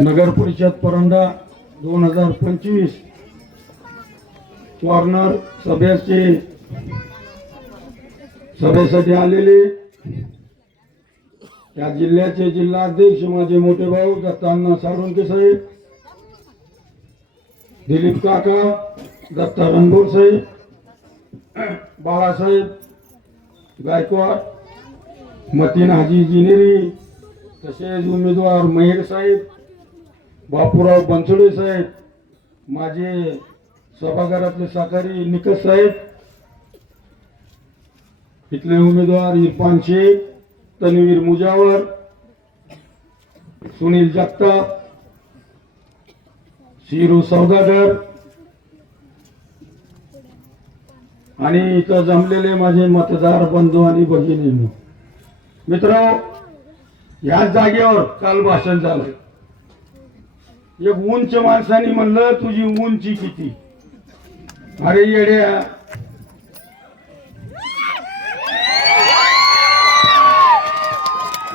नगर परिषद परंडा 2025 कॉर्नर सभेसाठी आलेले या जिल्ह्याचे जिल्हाध्यक्ष माझे मोठे भाऊ दत्तांना साळुंके साहेब, दिलीप काका, दत्ता रणभोर साहेब, बाळासाहेब गायकवाड, मतीन हाजी जिनेरी, तसेच उमेदवार महेर साहेब, बापूराव बनसोडे साहेब, माझे सभागृहातले सहकारी निकष साहेब, इथले उमेदवार इरफान शेख, तन्वीर मुजावर, सुनील जगताप, शिरू सौदागर आणि इथं जमलेले माझे मतदार बंधू आणि भगिनी मित्र, या जागेवर काल भाषण झालं. एक उंच माणसाने म्हणलं तुझी उंची किती? अरे येड्या,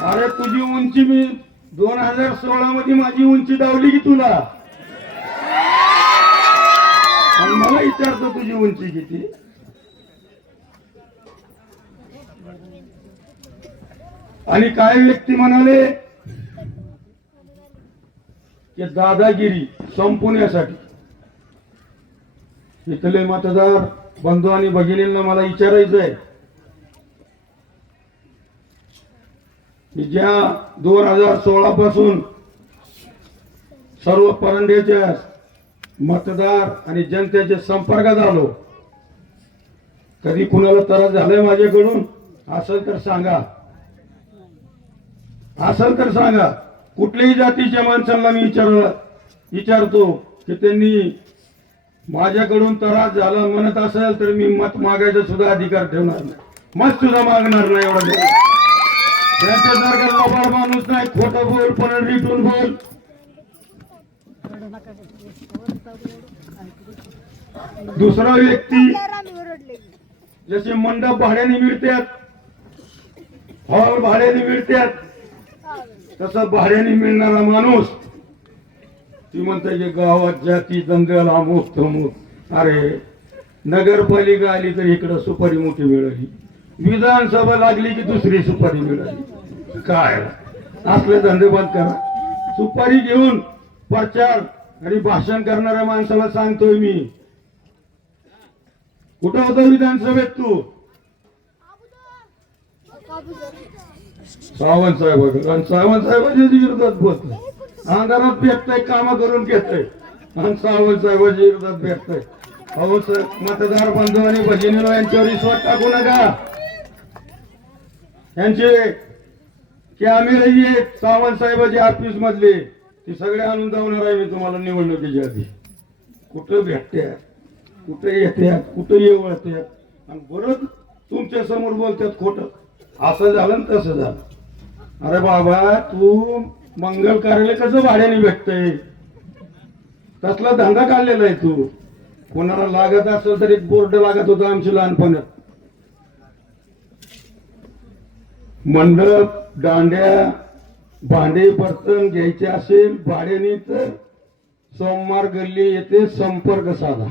अरे तुझी उंची मी 2016 मध्ये माझी उंची दावली की तुला, आणि मला विचारतो तुझी उंची किती? आणि काय व्यक्ती म्हणाले की दादागिरी संपवण्यासाठी इथले मतदार बंधू आणि भगिनींना मला विचारायचं आहे की ज्या 2016 पासून सर्व परंड्याच्या मतदार आणि जनतेच्या संपर्कात आलो, कधी कुणाला त्रास झालाय माझ्याकडून असेल तर सांगा, असेल तर सांगा. कुठल्याही जातीच्या माणसांना मी विचारतो की त्यांनी माझ्याकडून त्रास झाला म्हणत असेल तर मी मत मागायचा सुद्धा अधिकार ठेवणार नाही, मत सुद्धा मागणार नाही. एवढं त्यांच्यासारखा लबाड माणूस नाही. खोटं बोल पण रिटून बोल. दुसरा व्यक्ती जसे मंडप भाड्याने मिळतात, हॉल भाड्याने मिळतात, तसं भाड्याने मिळणारा माणूस ती म्हणते की गावात जाती दंगल अमुक तमुक. अरे नगरपालिका आली तर इकडं सुपारी मोठी मिळाली, विधानसभा लागली की दुसरी सुपारी मिळाली. काय असले धंदे बंद करा. सुपारी घेऊन प्रचार आणि भाषण करणाऱ्या माणसाला सांगतोय मी, कुठं होता विधानसभेत तू? सावंत साहेब, आणि सावंत साहेबांच्या विरोधात बोलतोय, अंधारात भेटतय, काम करून घेतोय, आणि सावंत साहेबांच्या विरोधात भेटतोय. अहो सर, मतदार बंधू आणि भगिनीनो, यांच्यावर विश्वास टाकू नका. यांचे कॅमेरे आहेत सावंत साहेबांच्या ऑफिस मधले, ते सगळे आणून जाऊन आहे मी तुम्हाला निवडणुकीच्या आधी. कुठं भेटत्यात, कुठं येत्यात, कुठं येवळत्यात, आणि बरंच तुमच्या समोर बोलतात खोटं. असं झालं ना तसं झालं. अरे बाबा, तू मंगल कार्यालय कसं भाड्याने भेटतंय? तसला धंदा काढलेला आहे तू. कोणाला लागत असेल तर एक बोर्ड लागत होता आमच्या लहानपणात, मंडप, दांड्या, भांडे बर्तन घ्यायचे असेल भाड्याने तर सोमवार गल्ली येथे संपर्क साधा.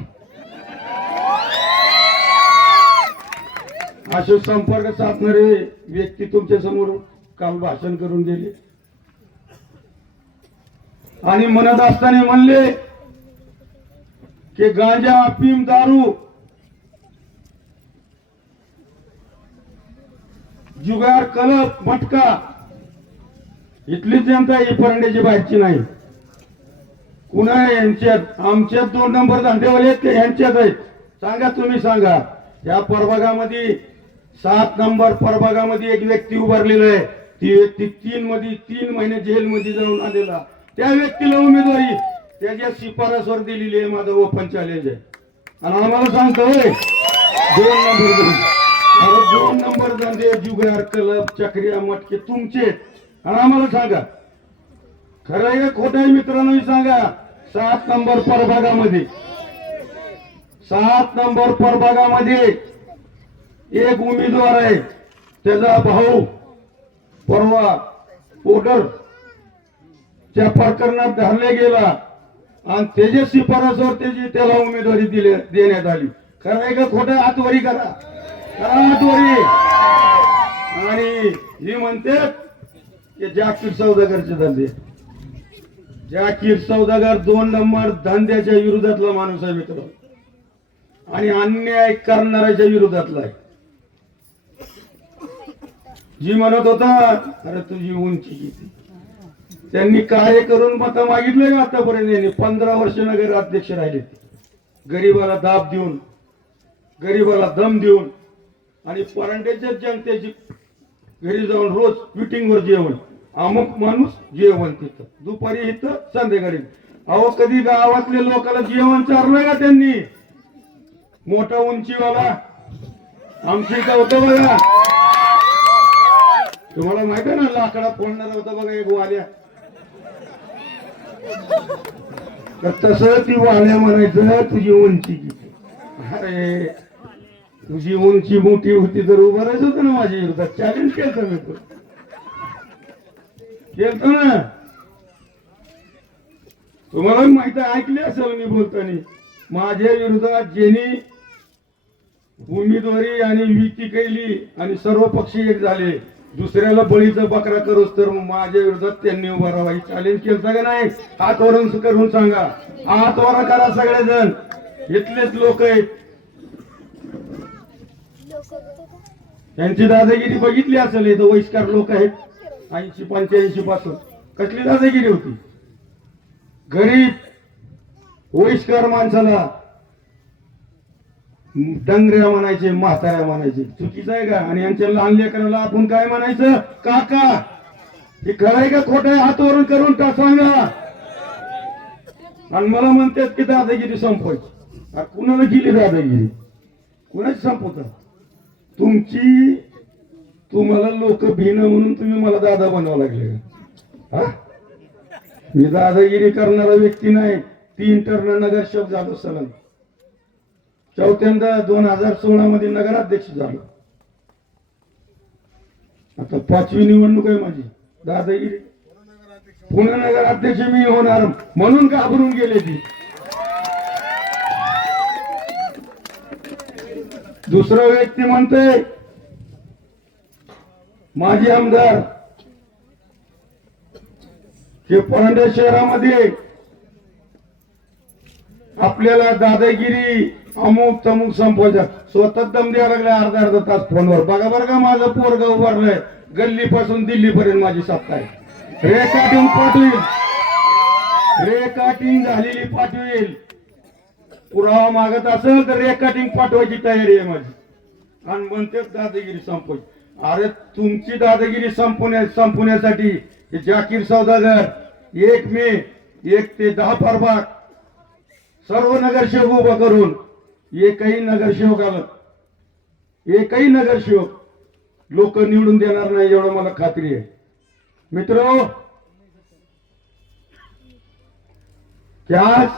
असे संपर्क साधणारे व्यक्ती तुमच्या समोर काल भाषण करून गेले, आणि म्हणत असताना म्हणले की गांजा, अफीम, दारू, जुगार, कलप, मटका, इथली जनता ही परंड्याची बाहेरची नाही. कुणा यांच्यात आमच्यात 2 नंबर धंदेवाले आहेत की यांच्यात आहेत? सांगा, तुम्ही सांगा. या प्रभागामध्ये 7 नंबर प्रभागामध्ये एक व्यक्ती उभारलेला आहे. ती व्यक्ती 3 महिने जेलमध्ये जाऊन आलेला. त्या व्यक्तीला उमेदवारी त्याच्या शिफारसवर दिलेली आहे. माझं ओपन चॅलेंज आहे. आणि आम्हाला सांगतो 2 नंबर धंदे, जुगार, क्लब, चक्रिया, मटके तुमचे. आणि आम्हाला सांगा खरं आहे का खोटं आहे? मित्रांनो सांगा. 7 नंबर प्रभागामध्ये 7 नंबर प्रभागामध्ये एक उमेदवार आहे, त्याचा भाऊ परवा वोटर त्या प्रकरणात धरले गेला आणि त्याच्या शिफारसवर त्याला उमेदवारी देण्यात आली. खरं आहे का खोटं? हातवरी करा, हातवरी. आणि ही म्हणते की जाकीर सौदागरचे धंदे. जाकीर सौदागर 2 नंबर धंद्याच्या विरोधातला माणूस आहे मित्र, आणि अन्याय करणाऱ्याच्या विरोधातला आहे. जी म्हणत होता अरे तुझी उंची किती, त्यांनी कार्य करून मत मागितले का आतापर्यंत? यांनी 15 वर्ष नगराध्यक्ष राहिले, गरीबाला दाब देऊन, गरीबाला दम देऊन, आणि परांड्याच्या जनतेची घरी जाऊन रोज मिटिंगवर जेवण, अमुक माणूस जेवण तिथं, दुपारी इथं, संध्याकाळी. अहो कधी गावातल्या लोकांना जेवण चारलं का त्यांनी? मोठा उंचीवाला आमची इथं होतं बघा, तुम्हाला माहित आहे ना, लाकडा फोडणार होता बघा एक वाल्या. तर तसं ती वाल्या म्हणायचं तुझी उंची किती. अरे तुझी उंची मोठी होती तर उभं राहायचं होतं ना माझ्या विरोधात. चॅलेंज केलं मी, केलं ना. तुम्हाला माहिती ऐकली असेल मी बोलताना, माझ्या विरोधात ज्यांनी उमेदवारी आणि युती केली आणि सर्व पक्ष एक झाले, दुसऱ्याला बळीचा बकरा करूच तर माझ्या विरोधात त्यांनी उभा राहावा. चॅलेंज केलं का नाही? हात वरून करून सांगा, हात वरा करा सगळेजण. इथलेच लोक आहेत, त्यांची दादागिरी बघितली असेल. इथं वहिष्कार लोक आहेत 80-85 पासून. कसली दादागिरी होती? गरीब वहिष्कार माणसाला डंगऱ्या म्हणायचे, म्हाताऱ्या म्हणायचे. चुकीचं आहे का? आणि यांच्या लहान लेकराला आपण काय म्हणायचं? काका. हे खरं आहे का खोटं आहे? हातवरून करून का सांगा. आणि मला म्हणतात की दादागिरी संपवायची. कुणाला गेली दादागिरी? कुणाची संपवता? तुमची. तुम्हाला लोक भिणं म्हणून तुम्ही मला दादा बनवावं लागले का? हा, मी दादागिरी करणारा व्यक्ती नाही. 3 टर्न नगरसेवक झालो सलग. 4थ्यांदा 2016 मध्ये नगराध्यक्ष झालो. आता 5वी निवडणूक आहे माझी. दादागिरी पुणे नगराध्यक्ष मी होणार म्हणून घाबरून गेले ती. दुसरा व्यक्ती म्हणते माजी आमदार हे परांडा शहरामध्ये आपल्याला दादागिरी अमुक तमुक संपवायचा. स्वतः दम द्यायला लागला अर्धा तास फोनवर. बघा बरं का माझं पोरग उभारलंय, गल्ली पासून दिल्ली पर्यंत माझी सत्ता आहे. रेकॉर्डिंग पाठवेल, रेकॉर्डिंग झालेली पाठवेल. पुरावा मागत असेल तर रेकॉर्डिंग पाठवायची तयारी आहे माझी. आणि म्हणते दादागिरी संपवायची. अरे तुमची दादागिरी संपवण्यासाठी जाकीर सौदागर 1 मे 1 ते 10 प्रभाग सर्व नगरसेवक उभा करून एकही नगरसेवक लोक निवडून देणार नाही एवढं मला खात्री आहे. मित्र, त्याच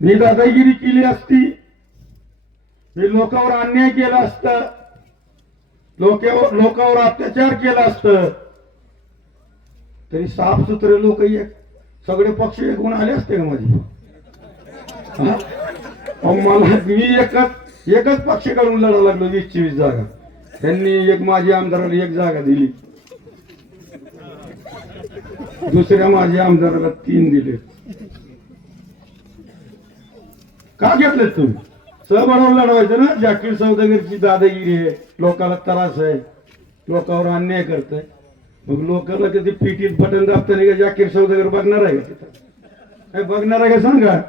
मी दादागिरी केली असती, मी लोकांवर अन्याय केला असता, लोकांवर अत्याचार केला असतं, तरी साफसुथरे लोक सगळे पक्ष एकूण आले असते का माझी? मला मी एकच पक्षाकडून लढा लागलो 20-24 जागा. त्यांनी एक माझ्या आमदाराला 1 जागा दिली, दुसऱ्या माझ्या आमदाराला 3 दिले. का घेतलेत तुम्ही? सहबळावर लढवायचं ना. जाकीर सौदागरची दादागिरी आहे, लोकांना त्रास आहे, लोकांवर अन्याय करताय. मग लोकांना कधी पिटीत बटन दाबताना का जाकीर सौदागर बघणार आहे का? तिथं काय बघणार आहे का सांगा?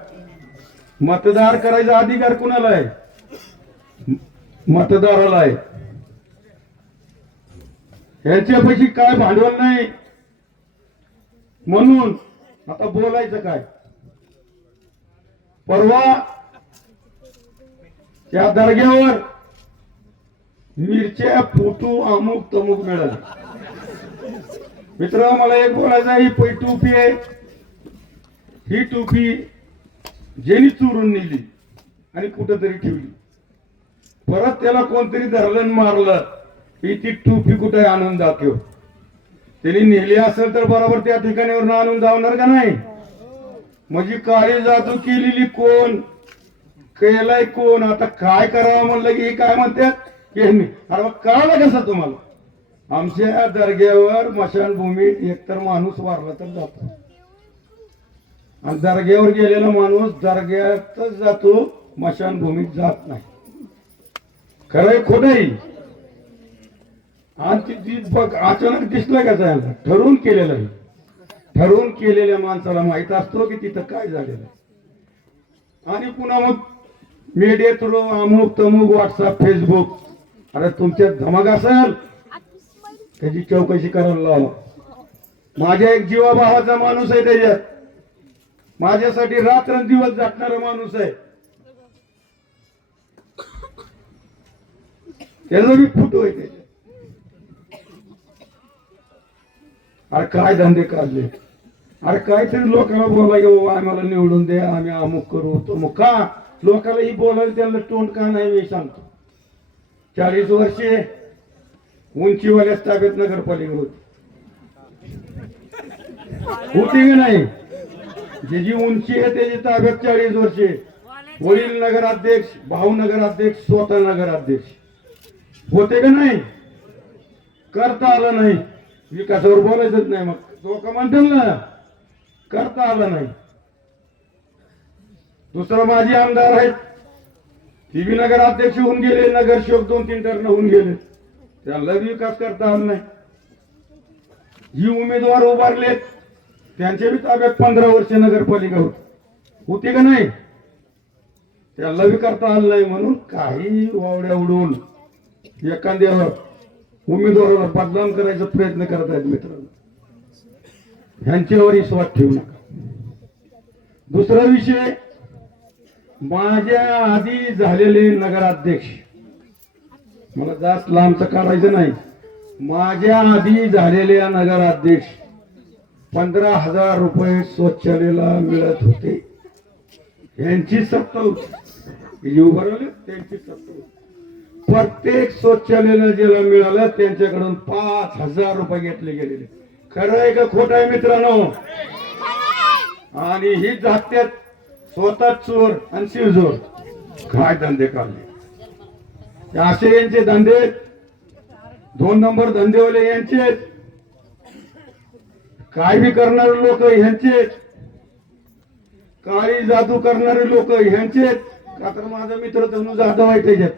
मतदार करायचा अधिकार कुणाला आहे? मतदाराला आहे. ह्याच्यापाशी काय भांडवल नाही, म्हणून आता बोलायचं काय? परवा त्या दर्ग्यावर मिरच्या फोटो अमुक तमुक मिळाले. मित्र, मला एक बोलायचं आहे, ही टोपी आहे, ही टोपी ज्यांनी चोरून नेली आणि कुठंतरी ठेवली, परत त्याला कोणतरी धरलं मारलं, ही ती टोपी कुठे आणून दाखव. त्यांनी नेली असेल तर बरोबर त्या ठिकाणीवर आणून जावणार का नाही? म्हणजे काळी जादू केलेली कोण, केलाय कोण? आता काय करावं म्हणलं की हे काय म्हणतात की अरे मग कळालं कसं तुम्हाला? आमच्या दर्ग्यावर मशानभूमीत एकतर माणूस वारला तर जातो, आणि दर्ग्यावर गेलेला माणूस दर्ग्यातच जातो, मशानभूमीत जात नाही. खरंय खोटंही? आणि ती बघ अचानक दिसलं का जायला? ठरवून केलेलं आहे. ठरवून केलेल्या माणसाला माहित असतो की तिथं काय झालेलं आहे. आणि पुन्हा मग मीडिया थ्रू अमुक तमुक व्हॉट्सअप फेसबुक, अरे तुमच्यात धमक असेल त्याची चौकशी करायला लावा. माझ्या एक जीवाभावाचा माणूस आहे त्याच्यात, माझ्यासाठी रात्रंदिवस जागणारा माणूस आहे. त्याचा मी फोटो आहे त्याच्यात. अरे काय धंदे काढले? अरे काहीतरी लोकांना बोलायला आम्हाला निवडून दे, आम्ही अमुक करू तमुक. का लोकांना ही बोलायला त्यांना तोंड का नाही मी सांगतो. 40 वर्षे उंचीवाल्याच ताब्यात नगरपालिका होती की नाही? जी उंची आहे त्याची ताब्यात 40 वर्षे. वडील नगराध्यक्ष, भाऊ नगराध्यक्ष, स्वतः नगराध्यक्ष होते का नाही? करता आलं नाही. विकासावर बोलायचंच नाही. मग लोक म्हणतील ना करता आलं नाही. दुसरं माझे आमदार आहेत, ती बी नगराध्यक्ष होऊन गेले, नगरसेवक 2-3 टर्न होऊन गेले, त्यांना विकास करता आला नाही. जी उमेदवार उभारलेत त्यांचे बी ताब्यात 15 वर्षे नगरपालिका होती का नाही? त्याला बी करता आलं नाही. म्हणून काही वावड्या उडून एखाद्या उमेदवाराला बदनाम करायचा प्रयत्न करत आहेत मित्रांनो. ह्यांच्यावर विश्वास ठेवू नका. दुसरा विषय, माझ्या आधी झालेले नगराध्यक्ष, मला जास्त लांबचं काढायचं नाही, माझ्या आधी झालेल्या नगराध्यक्ष 15,000 रुपये शौचालयाला मिळत होते. यांची सत्ता होती, उभारले त्यांची सत्ता होती. प्रत्येक शौचालयाला ज्याला मिळालं त्यांच्याकडून 5,000 रुपये घेतले गेलेले. खरं आहे का खोटं आहे मित्रांनो? आणि ही जात्यात स्वतः चोर आणि शिवजोर. काय धंदे काढले असे यांचे धंदे, 2 नंबर धंदेवाले यांचे, काय बी करणारे लोक ह्यांचे, काळी जादू करणारे लोक ह्यांचे. का तर माझा मित्र धनु जाधव आहे त्याच्यात.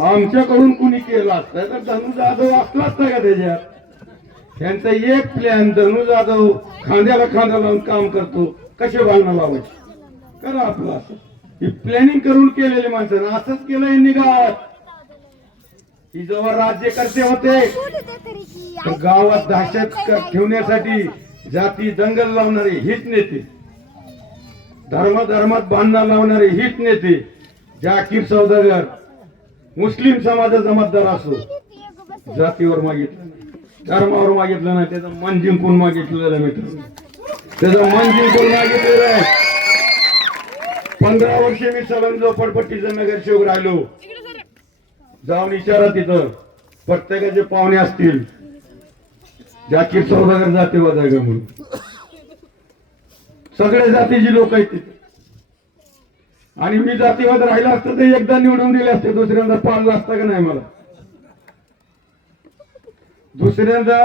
आमच्याकडून कुणी केला असतं तर धनु जाधव असला असता का त्याच्यात? त्यांचा एक प्लॅन, धनु जाधव खांद्याला खांदा लावून काम करतो, कसे भांडणं लावायचे करा आपलं. असं ही प्लॅनिंग करून केलेली माणसं. असंच केलं यांनी गावात. ही जेव्हा राज्यकर्ते होते तर गावात दहशत ठेवण्यासाठी जाती दंगल लावणारे हीच नेते, धर्मात भांडणं लावणारे हीच नेते. जाकीर सौदागर मुस्लिम समाजाचा मतदार असो, जातीवर मागितलं नाही, धर्मावर मागितलं नाही, त्याचं मन जिंकून मागितलेलं आहे मित्रांनो. त्याचं मन जिंकून मागितलेलं आहे. 15 वर्षे मी सलंग झोपडपट्टीचा नगरसेवक राहिलो. जाऊन विचारा तिथं, प्रत्येकाचे पाहुणे असतील, जाकीर सौदागर जातीवाद आहे का म्हणून. सगळ्या जातीची लोक आहेत तिथे. आणि मी जातीवाद राहिला असतं तर एकदा निवडून दिले असते, दुसऱ्यांदा पाळलं असतं का नाही? मला दुसऱ्यांदा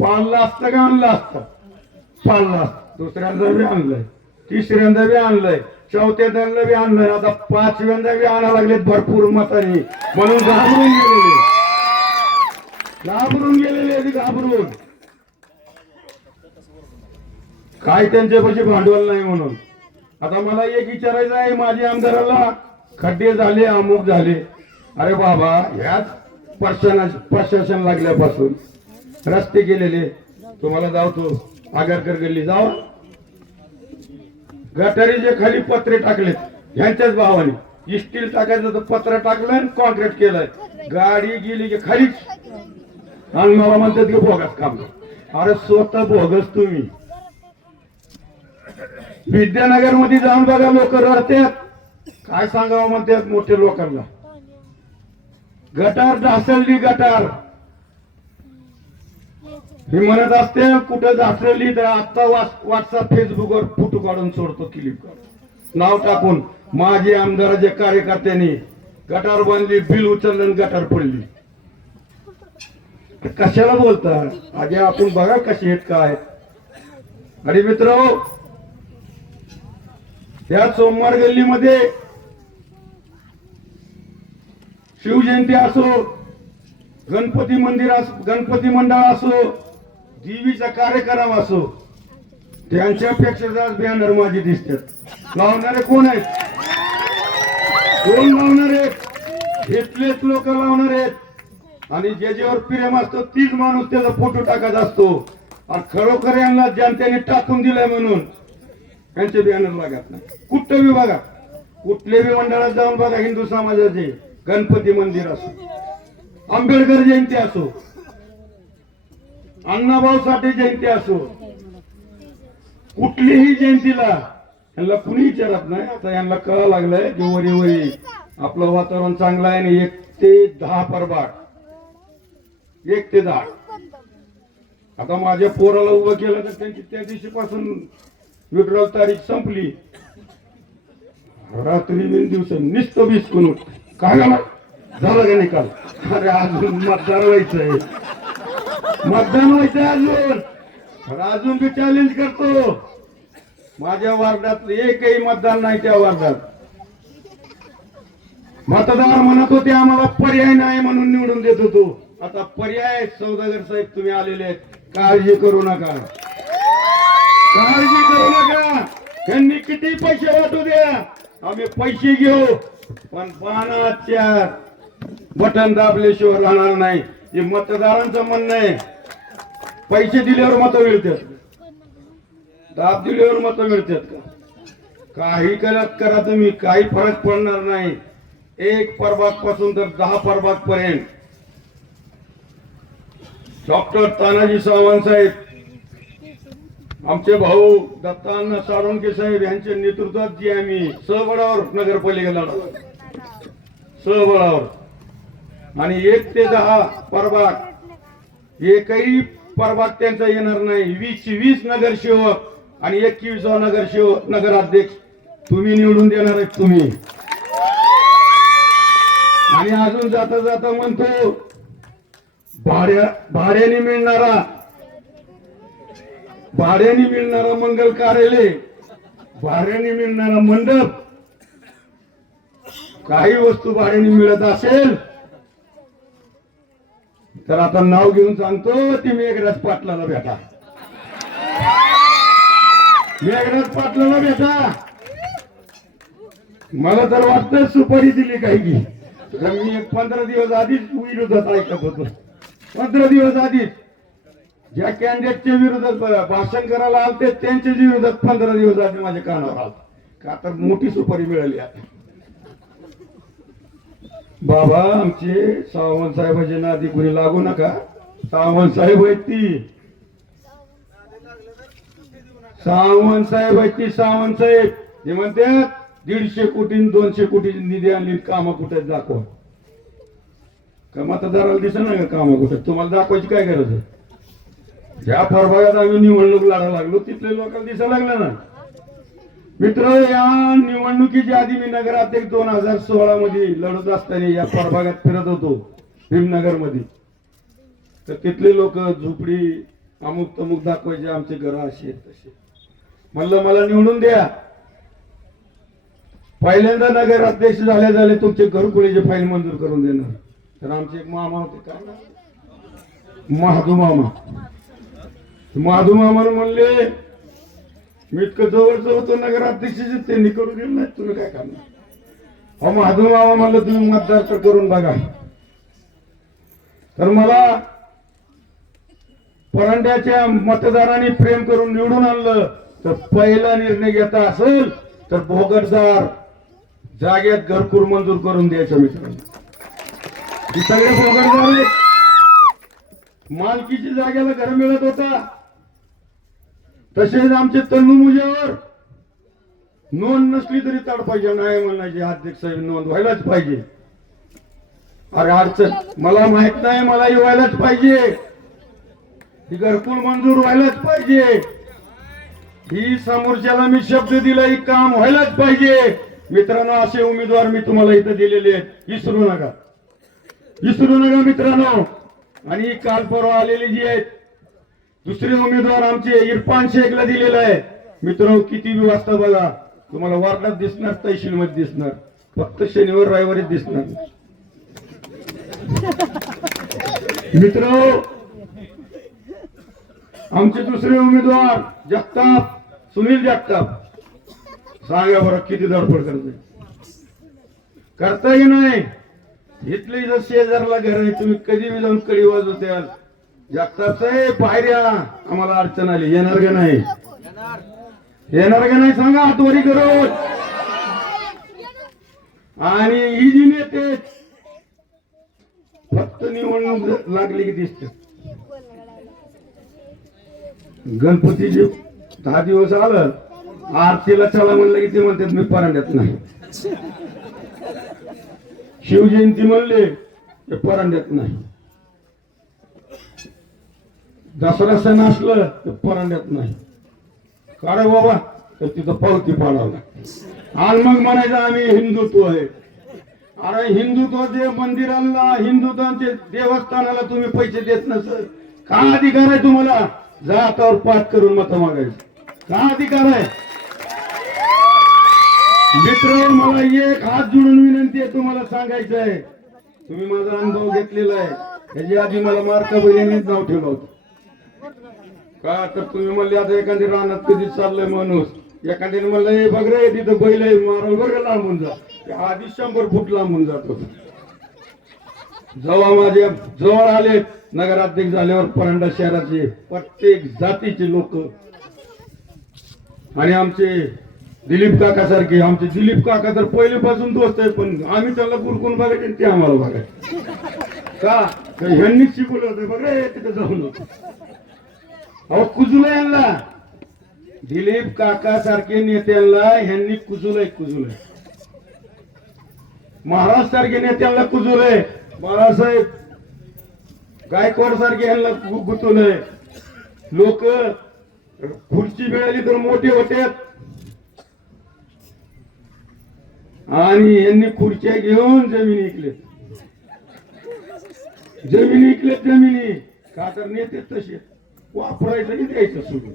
पाळलं असतं का आणलं असतं? पाळलं असतं. दुसऱ्यांदा बी आणलंय, तिसऱ्यांदा बी आणलंय, चौथ्यांदा बी आणलंय, आता 5व्यांदा बी आणा लागलेत भरपूर मतांनी. म्हणून घाबरून गेलेले घाबरून. काय त्यांच्यापाशी भांडवल नाही म्हणून. आता मला एक विचारायचं आहे, माझ्या आमदाराला खड्डे झाले, अमुक झाले. अरे बाबा, ह्याच प्रशासन लागल्यापासून रस्ते केलेले. तुम्हाला जावतो आगरकर गल्ली जाव, गटारीचे खाली पत्रे टाकलेत ह्यांच्याच भावाने. स्टील टाकायचं तर पत्र टाकलं आणि कॉन्क्रीट केलंय. गाडी गेली की खालीच. आणि मला म्हणतात की बोगस काम. अरे स्वतः बोगस तुम्ही. विद्यानगर मध्ये जाऊन बघा, लोक रडतात. काय सांगावं म्हणतात मोठे लोकांना. गटार ढासळली, गटार ही म्हणत असते कुठं घासलेली तर आता व्हॉट्सअप फेसबुकवर फोटो काढून सोडतो, क्लिप काढून नाव टाकून माझी आमदाराच्या कार्यकर्त्यांनी गटार बांधली, बिल उचललं आणि गटार पडली. कशाला बोलतात आधी आपण बघा कशी आहेत काय. आणि मित्र, या सोमवार गल्लीमध्ये शिवजयंती असो, गणपती मंदिर असो, गणपती मंडळ असो, देवीचा कार्यक्रम असो, त्यांच्यापेक्षा जास्त बॅनर माझी दिसतात. लावणारे कोण आहेत? कोण लावणार आहेत? इथलेच लोक लावणार आहेत. आणि ज्याच्यावर प्रेम असतो तीच माणूस त्याचा फोटो टाकत असतो. आणि खरोखर यांना जनतेने टाकून दिलंय म्हणून यांचे बॅनर लागत नाही. कुठं बी बघा, कुठल्या बी मंडळात जाऊन बघा, हिंदू समाजाचे गणपती मंदिर असो, आंबेडकर जयंती असो, अण्णाभाऊ साठे जयंती असो, कुठलीही जयंतीला यांना कुणी विचारत नाही. आता यांना कळा लागलंय की वरी वरी आपलं वातावरण चांगलं आहे आणि 1 ते 10 परबाट, 1 ते 10. आता माझ्या पोराला उभं केलं तर त्यांची त्या दिवशीपासून विड्रॉल तारीख संपली. रात्री बिन दिवस नुसतं बिस्कून काय झालं का निकाल? अरे अजून मतदान व्हायचंय, मतदान व्हायचंय अजून बी चॅलेंज करतो. माझ्या वार्डात एकही मतदान नाही. त्या वार्डात मतदार म्हणत होते आम्हाला पर्याय नाही म्हणून निवडून देत होतो. आता पर्याय सौदागर साहेब तुम्ही आलेले आहेत, काळजी करू नका, काळजी करू नका. त्यांनी किती पैसे वाटू द्या, आम्ही पैसे घेऊ, पण पानाच्या बटन दाबल्याशिवाय राहणार नाही. हे मतदारांचं म्हणणं आहे. पैसे दिल्यावर मतं मिळतात, दाब दिल्यावर मतं मिळतात का? काही करत करा तुम्ही, काही फरक पडणार नाही. 1 प्रभाग पासून तर 10 प्रभाग पर्यंत डॉक्टर तानाजी सावंत साहेब, आमचे भाऊ दत्तांना साळुंके साहेब यांच्या नेतृत्वात जी आम्ही सहबळावर नगरपालिकेला सहबळावर, आणि 1 ते 10 प्रभाग एकही प्रभाग त्यांचा येणार नाही. 20 नगरसेवक आणि 21 नगरसेवक नगराध्यक्ष तुम्ही निवडून देणार आहेत तुम्ही. आणि अजून जाता जाता म्हणतो भाड्याने मिळणारा मंगल कार्यालय, भाड्याने मिळणारा मंडप, काही वस्तू भाड्याने मिळत असेल तर आता नाव घेऊन सांगतो, ती मेघराज पाटलाला भेटा, मेघराज पाटलाला भेटा. मला तर वाटतं सुपारी दिली काही की, मी 15 दिवस आधीच विरोधात ऐकत होतो. 15 दिवस आधीच ज्या कॅन्डिडेटच्या विरोधात भाषण करायला आलते त्यांच्या विरोधात 15 दिवस आधी माझ्या कानावर आलं का तर मोठी सुपारी मिळाली. आता बाबा आमचे सावंत साहेबांच्या नादी कुणी लागू नका. सावंत साहेब आहेत ती, सावंत साहेब आहेत ती, सावंत साहेब. ते म्हणतात 150 कोटी 200 कोटी निधी आणली, कामं कुठे दाखवा. का मतदाराला दिसत नाही का कामं कुठे? तुम्हाला दाखवायची काय गरज आहे? ज्या प्रभागात आम्ही निवडणूक लढा लागलो तिथले लोकांना दिसायला लागलं ना. मित्र, या निवडणुकीच्या आधी मी नगराध्यक्ष 2016 मध्ये लढत असताना या प्रभागात फिरत होतो भीमनगर मध्ये. तर तिथले लोक झोपडी अमुक तमुक दाखवायचे, आमचे घर असे तसे. म्हणलं मला निवडून द्या. पहिल्यांदा नगराध्यक्ष झाले तुमचे घरकुळीचे फाईल मंजूर करून देणार. तर आमचे एक मामा होते, काय महादू मामा. महादू मामा म्हणले मी इतकं जवळच होतो नगराध्यक्षाचे, त्यांनी करून दिलं नाही, तुम्ही काय करणार? अहो महादू मामा म्हणलं तुम्ही मतदार तर करून बघा. तर मला परांड्याच्या मतदारांनी प्रेम करून निवडून आणलं. तर पहिला निर्णय घेता असेल तर भोगटदार जागेत घरकुल मंजूर करून द्यायचं. मित्रांनो, सगळे भोगटदार मालकीची जागेला घर मिळत होता. तसेच आमचे तन्नू मुजावर नोंद नसली तरी तडपायचे नाही म्हणायचे, अध्यक्ष साहेब नोंद व्हायलाच पाहिजे. अरे अडचण मला माहित नाही, मला व्हायलाच पाहिजे. ही घरकुल मंजूर व्हायलाच पाहिजे. ही समोरच्याला मी शब्द दिला ही काम व्हायलाच पाहिजे. मित्रांनो, असे उमेदवार मी तुम्हाला इथं दिलेले आहेत, विसरू नका, विसरू नका मित्रांनो. आणि काल परवा आलेले जी आहेत दुसरे उमेदवार आमचे इरफान शेखला दिलेला आहे. मित्रांनो, किती वाजता बघा, तुम्हाला वार्डात दिसणार, तहसील मध्ये दिसणार, फक्त शनिवार रविवारी दिसणार. मित्रांनो, आमचे दुसरे उमेदवार जगताप, सुनील जगताप, सांगा बरं किती धडपड करता येईल नाही. इथले जर शेजारला घर आहे, तुम्ही कधी बी जाऊन कडी वाजवत्याल, जगताप साहेब पायऱ्या आम्हाला अडचण आली, येणार का नाही, येणार का नाही सांगा हातवरी करून. आणि ही जी नेते फक्त निवडणूक लागली की दिसते. गणपतीचे 10 दिवस आलं, आरतीला चला म्हणलं की ते म्हणतात मी परांड्यात नाही. शिवजयंती म्हणले ते परांड्यात नाही. दसरा सण असलं तर परांड्यात नाही. का रे बाबा, तर तिथं पावती पाडावं. आणि मग म्हणायचं आम्ही हिंदुत्व आहे. अरे हिंदुत्व जे मंदिराला, हिंदुत्वाचे देवस्थानाला तुम्ही पैसे देत नसल, का अधिकार आहे तुम्हाला जातावर पाठ करून मत मागायचं? का अधिकार आहे? मित्र, मला एक हात जोडून विनंती आहे, तुम्हाला सांगायचं आहे, तुम्ही माझा अनुभव घेतलेला आहे. त्याची आधी मला मार्का बहिणीनेच नाव ठेवलं होतं. का तर तुम्ही म्हणले आता एखादी रानात कधी चाललंय माणूस, एखाद्याने म्हणलं हे बघ रे तिथं बैल आहे, मारल बरं लांबून जा, आधी 100 फूट लांबून जात होत. जेव्हा माझ्या जवळ आले नगराध्यक्ष झाल्यावर परांडा शहराचे प्रत्येक जातीचे लोक आणि आमचे दिलीप काका सारखे, आमचे दिलीप काका तर पहिलेपासून दोस्त आहे, पण आम्ही त्याला गुरकून बघायचे ते आम्हाला बघायचे. का ह्यांनीच शिकवलं होतं, बघ रे तिथे जाऊन. अहो कुजूला यांना, दिलीप काका सारखे नेत्यांना ह्यांनी कुजूलय, कुजूलय. महाराज सारखे नेत्यांना कुजूलय, बाळासाहेब गायकवाड सारखे यांना गुतवलंय. लोक खुर्ची मिळाली तर मोठे होत्यात आणि यांनी खुर्च्या घेऊन जमिनी विकले, जमिनी विकलेत, जमिनी. का तर नेते तसे वापरायचं आणि द्यायचं सोडून.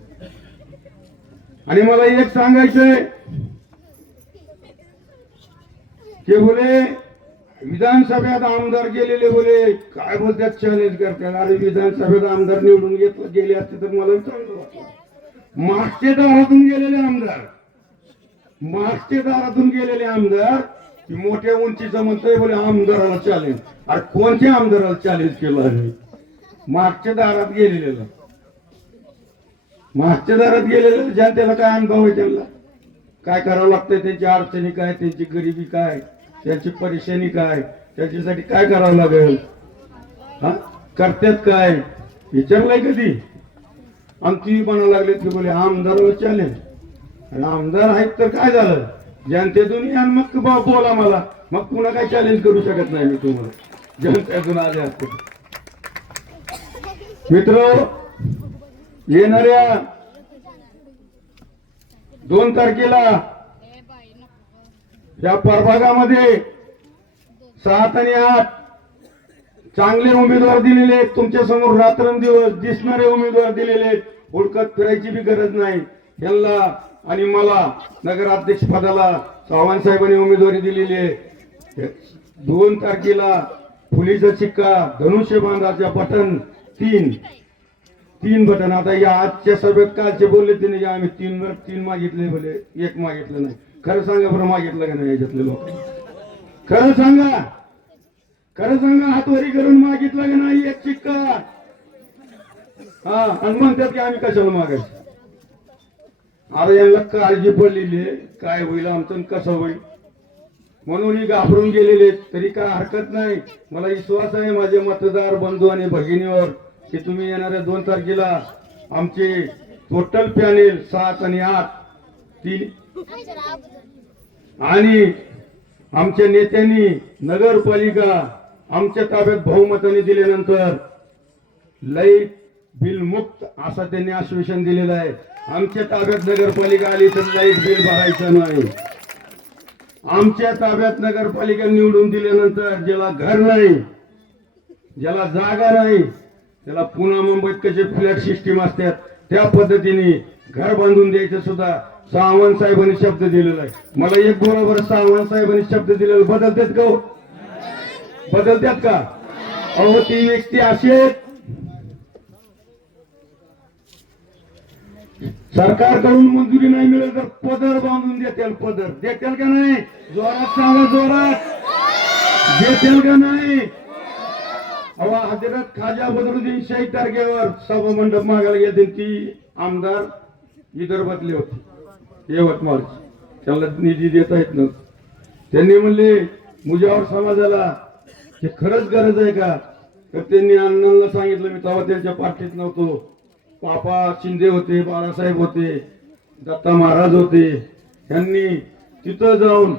आणि मला एक सांगायचंय की बोले विधानसभेत आमदार गेलेले बोले काय बोलतात, चॅलेंज करतात. अरे विधानसभेत आमदार निवडून गेले असते तर मला चांगलं वाटलं. मागच्या दारातून गेलेले आमदार, मागच्या दारातून गेलेले आमदार मोठ्या उंचीचं म्हणतोय बोले आमदाराला चॅलेंज. अरे कोणत्या आमदाराला चॅलेंज केलं आहे? मागच्या दारात गेलेलं, मागच्या दारात गेलेलं जनतेला काय अनुभव आहे, त्यांना काय करावं लागतंय, त्यांची अडचणी काय, त्यांची गरिबी काय, त्यांची परेशानी काय, त्याच्यासाठी काय करावं लागेल, हा करतात काय विचारलंय कधी? आमची म्हणायला लागले की बोले आमदाराला चॅलेंज. आणि आमदार आहेत तर काय झालं, जनतेतून या मग बोला मला, मग पुन्हा काय चॅलेंज करू शकत नाही मी तुम्हाला, जनतेतून आले असते. मित्र, येणाऱ्या 2 तारखेला या प्रभागामध्ये 7 आणि 8 चांगले उमेदवार दिलेले आहेत. तुमच्या समोर रात्रंदिवस दिसणारे उमेदवार दिलेले आहेत. हुडकत फिरायची बी गरज नाही. यांना आणि मला नगराध्यक्ष पदाला चव्हाण साहेबांनी उमेदवारी दिलेली आहे. 2 तारखेला फुलीचा शिक्का, धनुष्यबाणाच्या बटन, 3 बटन. आता या आजच्या सभेत कालचे बोलले तिने आम्ही 3 मागितले, बोले 1 मागितलं नाही. खरं सांगा बरं, मागितलं का नाही याच्यातले लोक? खरं सांगा, खरं सांगा, हातवरी करून मागितलं का नाही 1 शिक्का? हा, आणि म्हणतात की आम्ही कशाला मागायचं? अरे यांना काळजी पडलेली आहे, काय होईल आमचं कसं होईल म्हणून ही घाबरून गेलेले. तरी काय हरकत नाही, मला विश्वास आहे माझे मतदार बंधू आणि भगिनीवर की तुम्ही येणाऱ्या 2 तारखेला आमचे टोटल पॅनेल 7 आणि 8 3 आणि आमच्या नेत्यांनी नगरपालिका आमच्या ताब्यात बहुमताने दिल्यानंतर लई बिल मुक्त असं त्यांनी आश्वासन दिलेलं आहे. आमच्या ताब्यात नगरपालिका आली तर लाईट बिल भरायचं नाही. आमच्या ताब्यात नगरपालिका निवडून दिल्यानंतर ज्याला घर नाही, ज्याला जागा नाही, त्याला पुन्हा मुंबईत कसे फ्लॅट सिस्टीम असतात त्या पद्धतीने घर बांधून द्यायचं सुद्धा सावंत साहेबांनी शब्द दिलेला आहे. मला एक बरोबर सावंत साहेबांनी शब्द दिलेला बदलतात का हो? बदलतात का? अहो ती व्यक्ती अशी आहे, सरकारकडून मंजुरी नाही मिळेल तर पदर बांधून देतील. पदर देतील का नाही? जोरात सांगा, जोरात देतील का नाही? अहो हजरत खाजा बदरुद्दीन शाही तारखेवर सभा मंडप मागायला गेले. ती आमदार विदर्भातले होते, यवतमाळ. त्याला निधी देता येत नव्हता. त्यांनी म्हणले मुजावर समाजाला हे खरंच गरज आहे का? तर त्यांनी अण्णांना सांगितलं. मी तेव्हा त्यांच्या पार्टीत नव्हतो. पापा शिंदे होते, बाळासाहेब होते, दत्ता महाराज होते. त्यांनी तिथं जाऊन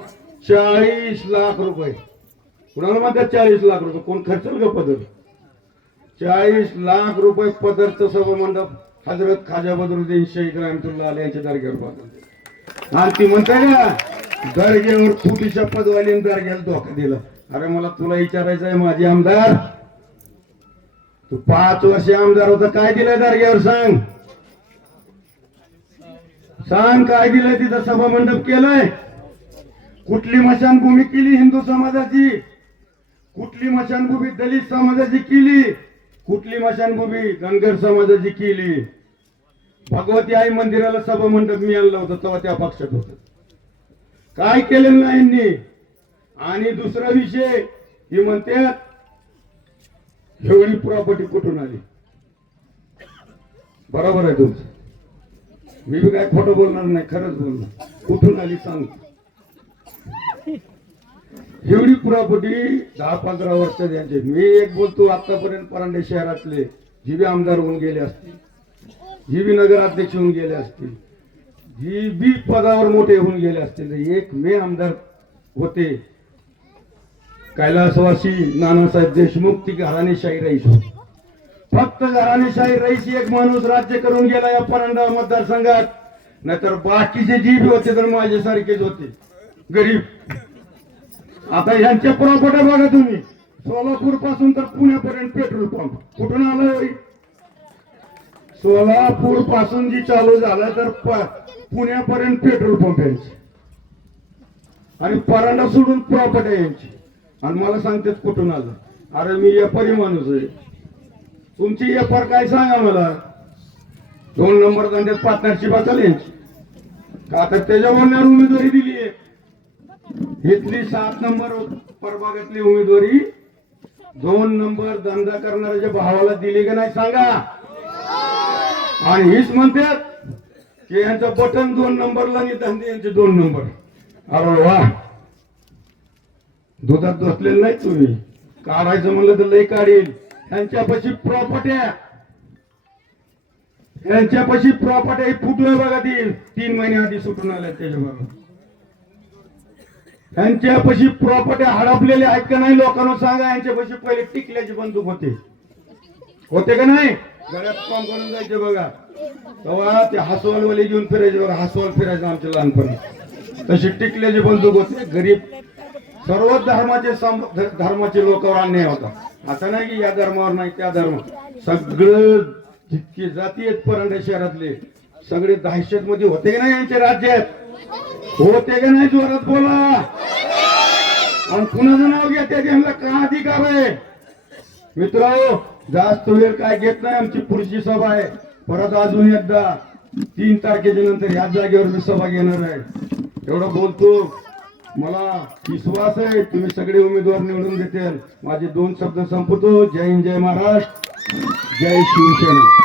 40 लाख रुपये, कुणाला म्हणतात 40 लाख रुपये, कोण खर्चल का पदर? 40 लाख रुपये पदरचं सभा मंडप हजरत खाजा बदरुद्दीन शेख रहमतुल्लाह अलैह यांच्या दर्ग्यावर बांधलं. आणि ती म्हणते का दर्ग्यावर खोटी शपथवालीने दर्ग्याला धोका दिला. अरे मला तुला विचारायचं आहे, माझे आमदार, तू 5 वर्ष आमदार होता, काय दिलंय दर्ग्यावर? सांग सांग, काय दिलंय? तिथं सभा मंडप केलंय? कुठली मशानभूमी केली हिंदू समाजाची? कुठली मशानभूमी दलित समाजाची केली? कुठली मशानभूमी धनगर समाजाची केली? भगवती आई मंदिराला सभा मंडप मी आणलं होतं तेव्हा त्या पक्षात होत. काय केलेलं नाही यांनी. आणि दुसरा विषय, ही म्हणतात एवढी प्रॉपर्टी कुठून आली? बरोबर आहे तुमचं, मी बी काय खोटं बोलणार नाही, खरंच बोलणार. कुठून आली सांग. एवढी प्रॉपर्टी 10-15 वर्ष त्यांचे. मी एक बोलतो, आतापर्यंत परांडे शहरातले जी बी आमदार होऊन गेले असतील, जी बी नगराध्यक्ष होऊन गेले असतील, जी बी पदावर मोठे होऊन गेले असतील, एक मे आमदार होते कैलासवासी नानासाहेब देशमुख. ती घराणेशाही रईस होती. फक्त घराणेशाही रईस एक माणूस राज्य करून गेला या परांडा मतदारसंघात. नाहीतर बाकीचे जी बी होते तर माझ्यासारखेच होते, गरीब. आता ह्यांच्या प्रॉपर्टी बघा तुम्ही, सोलापूर पासून तर पुण्यापर्यंत पेट्रोल पंप कुठून आलं? सोलापूर पासून जी चालू झाला तर पुण्यापर्यंत पेट्रोल पंप यांचे. आणि परांडा सोडून प्रॉपर्टी यांची. आणि मला सांगतात कुठून आलं? अरे मी व्यापारी माणूस आहे. तुमची व्यापार काय सांगा मला? 2 नंबर धंद्यात पार्टनरशिप असेल यांची का? तर त्याच्या बोलण्यावर उमेदवारी दिली आहे. इथली 7 नंबर प्रभागातली उमेदवारी 2 नंबर धंदा करणाऱ्याच्या भावाला दिली का नाही सांगा? आणि हीच म्हणतात की यांचं बटन 2 नंबरला आणि धंदे यांचे 2 नंबर. अरे वा, दुधात बसलेलं नाही तुम्ही. काढायचं म्हणलं तर लई काढील. यांच्यापाशी प्रॉपर्टी फुटलोय बघा. 3 महिने आधी सुटून आल्या त्याच्याबरोबर. यांच्यापाशी प्रॉपर्टी हडपलेले आहेत का नाही लोकांना सांगा. यांच्यापाशी पहिले टिकल्याची बंदूक होते का नाही? गळ्यात काम करून जायचे बघा. तेव्हा ते हसवालवाले घेऊन फिरायचे बघा. हसवाल फिरायचं आमच्या लहानपणी. तशी टिकल्याची बंदूक होते. गरीब सर्व धर्माचे लोकांवर अन्याय होता. असं नाही की या धर्मावर नाही त्या धर्मावर. सगळं जितके जाती आहेत परांडा शहरातले सगळे दहशत मध्ये होते की नाही यांच्या राज्यात? होते का नाही? जोरात बोला. आणि कुणाचं नाव घेते यांना का अधिकार आहे? मित्रांनो, जास्त वेळ काय घेत नाही. आमची पुढची सभा आहे परत अजून एकदा 3 तारखेच्या नंतर ह्याच जागेवर मी सभा घेणार आहे. एवढं बोलतो. मला विश्वास आहे तुम्ही सगळे उमेदवार निवडून देतील. माझे 2 शब्द संपवतो. जय हिंद, जय महाराष्ट्र, जय शिवसेना.